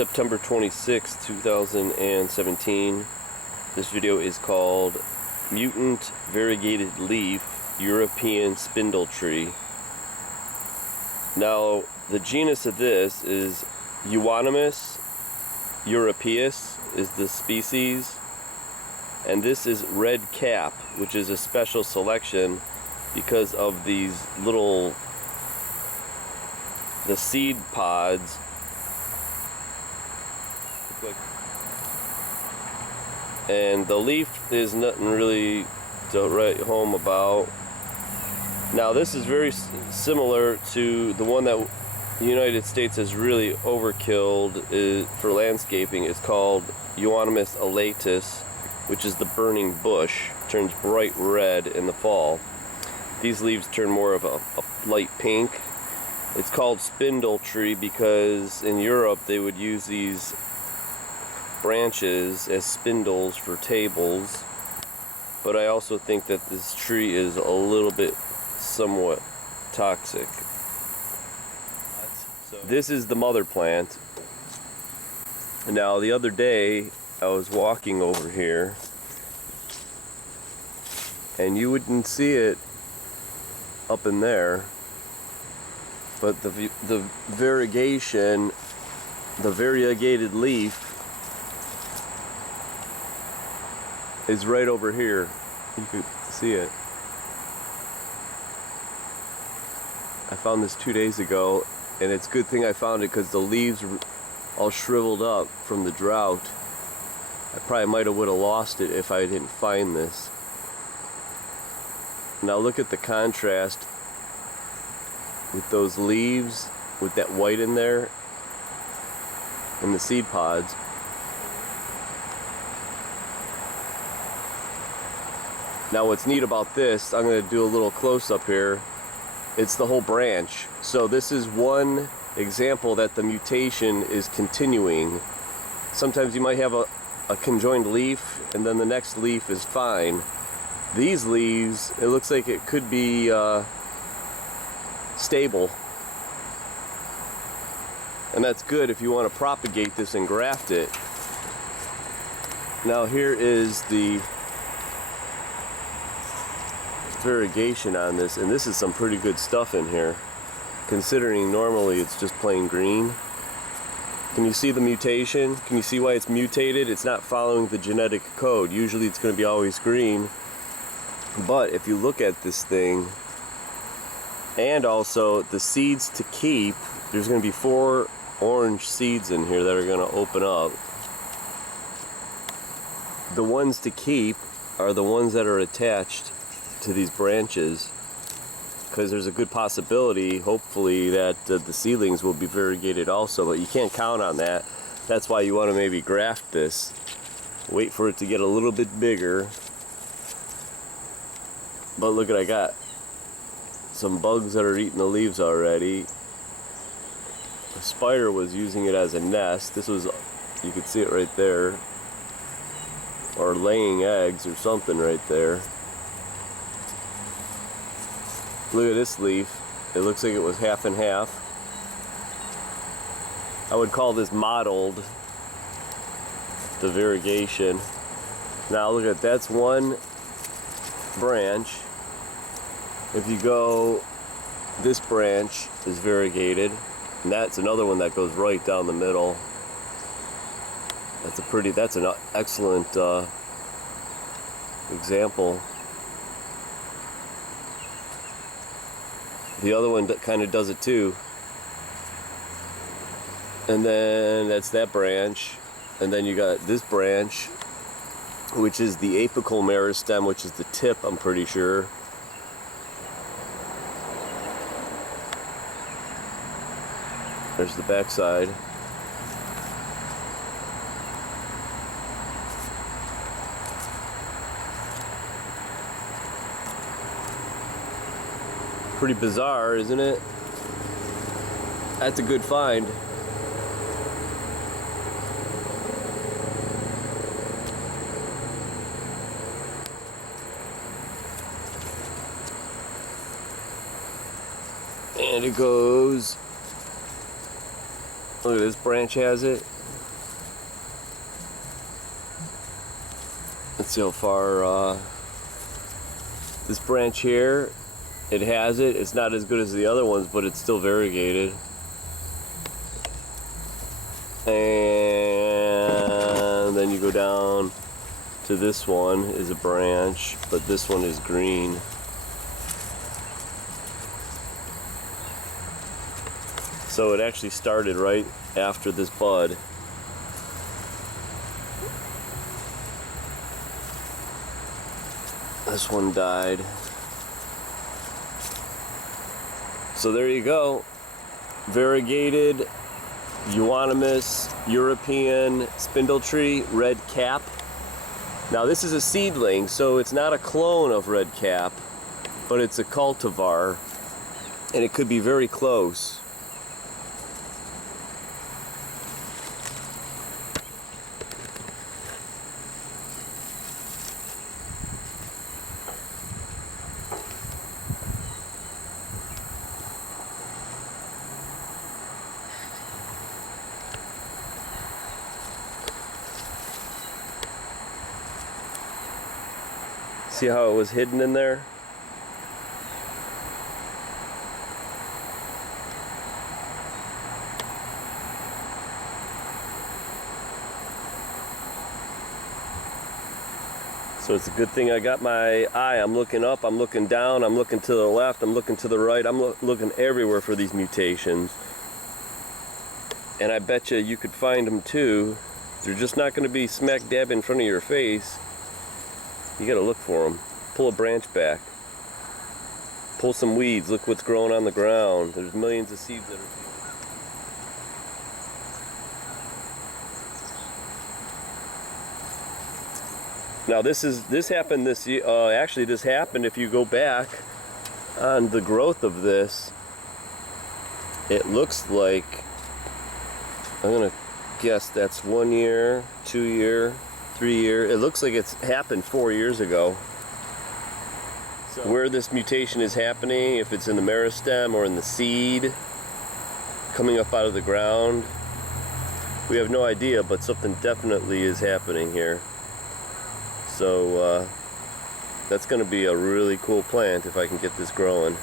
September 26, 2017. This video is called Mutant Variegated Leaf European Spindle Tree. Now, the genus of this is Euonymus Elatus is the species, and this is red cap, which is a special selection because of these little, the seed pods. And the leaf is nothing really to write home about. Now this is very similar to the one that the United States has really overkilled for landscaping. It's called Euonymus Elatus, which is the burning bush. It turns bright red in the fall. These leaves turn more of a light pink. It's called spindle tree because in Europe they would use these branches as spindles for tables. But I also think that this tree is a little bit somewhat toxic. This is the mother plant. Now the other day I was walking over here and you wouldn't see it up in there, but the variegated leaf is right over here. You could see it. I found this 2 days ago, and it's a good thing I found it because the leaves were all shriveled up from the drought. I probably might have would have lost it if I didn't find this. Now look at the contrast with those leaves, with that white in there, and the seed pods. Now what's neat about this, I'm going to do a little close-up here, it's the whole branch. So this is one example that the mutation is continuing. Sometimes you might have a conjoined leaf and then the next leaf is fine. These leaves, it looks like it could be stable. And that's good if you want to propagate this and graft it. Now here is the variegation on this, and this is some pretty good stuff in here considering normally it's just plain green. Can you see the mutation? Can you see why it's mutated? It's not following the genetic code. Usually it's going to be always green, but if you look at this thing, and also the seeds to keep, there's going to be 4 orange seeds in here that are going to open up. The ones to keep are the ones that are attached to these branches, because there's a good possibility, hopefully, that the seedlings will be variegated also, but you can't count on that. That's why you want to maybe graft this, wait for it to get a little bit bigger. But look, I got some bugs that are eating the leaves already. The spider was using it as a nest. This was, you could see it right there, or laying eggs or something right there. Look at this leaf. It looks like it was half and half. I would call this mottled, the variegation. Now look at, that's one branch. If you go, this branch is variegated, and that's another one that goes right down the middle. That's an excellent example. The other one that kind of does it too. And then that's that branch. And then you got this branch, which is the apical meristem, which is the tip, I'm pretty sure. There's the back side. Pretty bizarre, isn't it? That's a good find. And it goes, look at this branch has it. See how far this branch here, it has it. It's not as good as the other ones, but it's still variegated. And then you go down to this one is a branch, but this one is green. So it actually started right after this bud. This one died. So there you go. Variegated Euonymus European spindle tree, red cap. Now this is a seedling, so it's not a clone of red cap, but it's a cultivar, and it could be very close. See how it was hidden in there? So it's a good thing I got my eye. I'm looking up, I'm looking down, I'm looking to the left, I'm looking to the right, I'm looking everywhere for these mutations. And I bet you could find them too. They're just not going to be smack dab in front of your face. You gotta look for them. Pull a branch back. Pull some weeds. Look what's growing on the ground. There's millions of seeds that are. Now this happened this year. Actually, this happened if you go back on the growth of this. It looks like, I'm gonna guess that's 1 year, 2 year, 3 year. It looks like it's happened 4 years ago. So where this mutation is happening, if it's in the meristem or in the seed coming up out of the ground, we have no idea, but something definitely is happening here. So that's going to be a really cool plant if I can get this growing.